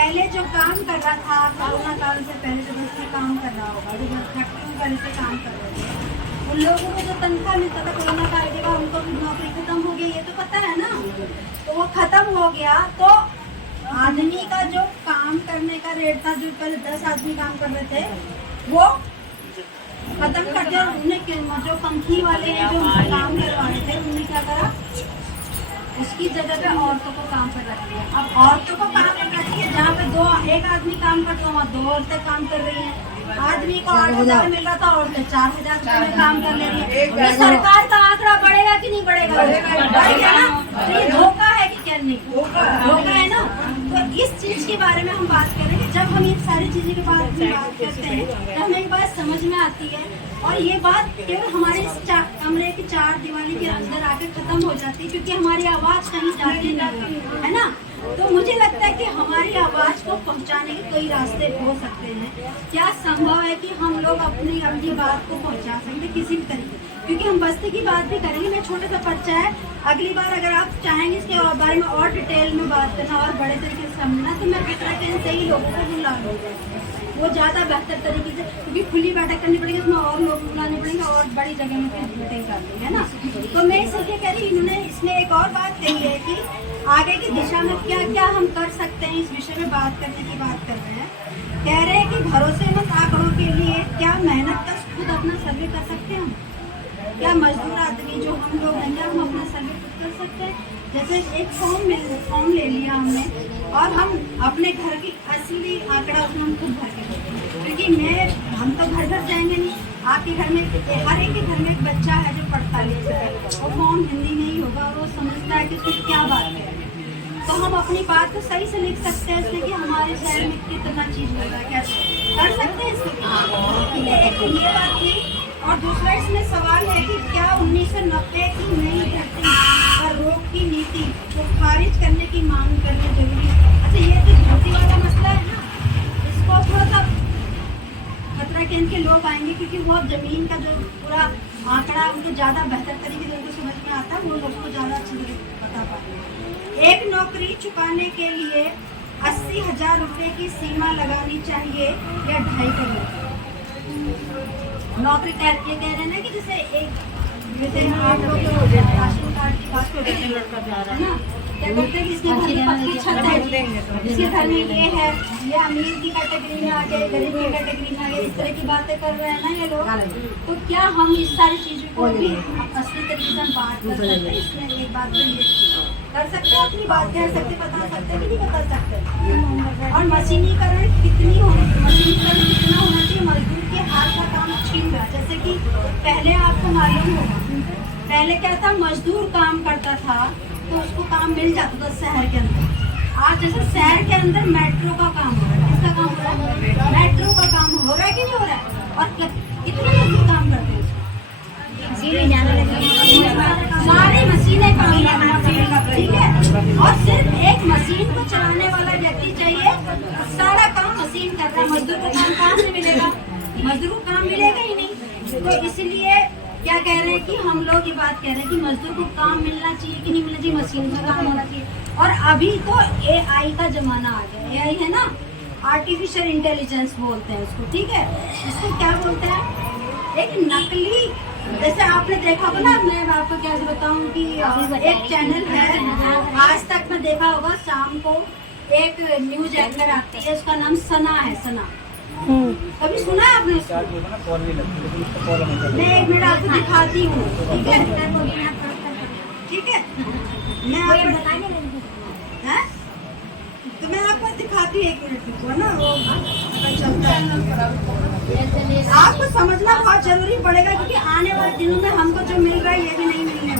पहले जो काम कर रहा था कोरोना काल से पहले जो बच्चे काम कर रहा होगा, जो फैक्ट्री वाले से काम कर रहे थे, उन लोगों को जो तनख्वाह मिलता था कोरोना काल के बाद, उनको नौकरी खत्म हो गई, ये तो पता है ना। तो वो खत्म हो गया तो आदमी का जो काम करने का रेट था, जो पहले 10 आदमी काम कर रहे थे, वो खत्म कर दिया। उन्हें जो पंखी वाले हैं जो काम करवा रहे थे, उन्होंने क्या करा, उसकी जगह पे औरतों को काम पर रख दिया। अब औरतों को काम पर रख दिया, जहाँ पे एक आदमी काम करता वहाँ 2 औरतें काम कर रही हैं। आदमी को 8,000 मिल रहा था, औरतें 4,000 में काम कर ले रही है। ये सरकार का आंकड़ा बढ़ेगा कि नहीं बढ़ेगा? बढ़ेगा ना। तो ये धोखा है कि क्या? नहीं, धोखा है ना। तो इस चीज के बारे में हम बात कर रहे हैं। जब हम इन सारी चीजों के बारे में बात करते हैं तो हमें एक बात समझ में आती है, और ये बात केवल हमारे कमरे की 4 दीवारी के अंदर आकर खत्म हो जाती है, क्योंकि हमारी आवाज कहीं जाती नहीं है ना। तो मुझे लगता है कि हमारी आवाज को पहुंचाने के कई रास्ते हो सकते हैं। क्या संभव है कि हम लोग अपनी बात को पहुंचा सकते किसी भी तरीके, क्योंकि हम बस्ती की बात भी करेंगे। मैं छोटा सा पर्चा है, अगली बार अगर आप चाहेंगे इसके बारे में और डिटेल में बात करना और बड़े तरीके से समझना, तो मैं उत्तराखंड से ही लोगों को बुला लूँगा, वो ज़्यादा बेहतर तरीके से, क्योंकि खुली बैठक करनी पड़ेगी, उसमें और लोग बुलाने पड़ेंगे और बड़ी जगह में फिर मीटिंग करनी है ना। तो मैं इसलिए कह रही, इन्होंने इसमें एक और बात कही है कि आगे की दिशा में क्या क्या हम कर सकते हैं, इस विषय में बात करने की बात कर रहे हैं। कह रहे हैं कि भरोसेमंद आंकड़ों के लिए क्या मेहनत का खुद अपना सर्वे कर सकते हैं हम? क्या मजदूर आदमी जो हम लोग हैं, क्या हम अपना सर्वे खुद कर सकते हैं? जैसे एक फॉर्म ले लिया हमने, और हम अपने घर की असली आंकड़ा उसमें हम खुद भर के देते हैं, क्योंकि हम तो घर घर जाएंगे नहीं। आपके घर में हर एक के घर में एक बच्चा है जो पढ़ता लिखता है, वो फॉर्म हिंदी में ही होगा और वो समझता है कि उसको क्या बात है। तो हम अपनी बात को सही से लिख सकते हैं, इसलिए कि हमारे शहर में कितना चीज हो रहा है, क्या कर सकते हैं इसमें। एक ये बात थी, और दूसरा इसमें सवाल है कि क्या 1990 की नई भर्ती और रोक की नीति को खारिज करने की मांग करना जरूरी है? अच्छा, ये जो भर्ती वाला मसला है ना, इसको थोड़ा सा उत्तराखंड के लोग आएंगे, क्योंकि वो जमीन का जो पूरा आंकड़ा उनको ज़्यादा बेहतर तरीके से उनको समझ में आता है, वो लोग को ज़्यादा अच्छी तरह बता पाते हैं। एक नौकरी चुकाने के लिए 80,000 रुपये की सीमा लगानी चाहिए या 2.5 करोड़ नौकरी? ये कह रहे हैं ना कि जैसे आप लोग राशन कार्ड की बात कर रहे हैं ना, क्या करते हैं कि इसके घर में पक्की छत है, इसके घर में ये है, ये अमीर की कैटेगरी में आ गए, गरीब की कैटेगरी में आ गए, इस तरह की बातें कर रहे हैं ना ये लोग। तो क्या हम इस सारी चीजों को भी असली तरीके से बात कर सकते हैं? इसमें एक बात तो ये कर सकते हैं, अपनी बात कह सकते, बता सकते कि नहीं बता सकते। और मशीनीकरण कितना होना चाहिए? मजदूर के हाथ का काम छीन रहा, जैसे कि पहले आपको मालूम होगा, पहले क्या था, मजदूर काम करता था तो उसको काम मिल जाता था शहर के अंदर। आज जैसे शहर के अंदर मेट्रो का काम हो रहा है, किसका काम हो रहा है? मेट्रो का काम हो रहा है कि नहीं हो रहा है? और कितने मजदूर काम करते हैं? सारी मशीनें काम करना, ठीक है। और सिर्फ एक मशीन को चलाने वाला व्यक्ति चाहिए, सारा काम मशीन कर रहा है। मजदूर को काम कहाँ से मिलेगा? मजदूर को काम मिलेगा ही नहीं। तो इसलिए क्या कह रहे हैं कि हम लोग ये बात कह रहे हैं कि मजदूर को काम मिलना चाहिए कि नहीं मिलना चाहिए, मशीन का काम होना चाहिए। और अभी तो AI का जमाना आ गया, AI है ना, आर्टिफिशियल इंटेलिजेंस बोलते हैं उसको, ठीक है। इसको क्या बोलते हैं? एक नकली, जैसे आपने देखा होगा ना, मैं आपको क्या बताऊं कि एक चैनल है आज तक में देखा होगा, शाम को एक न्यूज एंकर आती है, उसका नाम सना है, सना। कभी सुना है आपने उसको? मैं 1 मिनट आपको दिखाती हूँ, ठीक है, ठीक है। मैं आपको तो मैं आपको दिखाती हूँ, 1 मिनट रुको ना, वो चलता है। आपको समझना बहुत जरूरी पड़ेगा, क्योंकि आने वाले दिनों में हमको जो मिल रहा है ये भी नहीं मिलने वाला।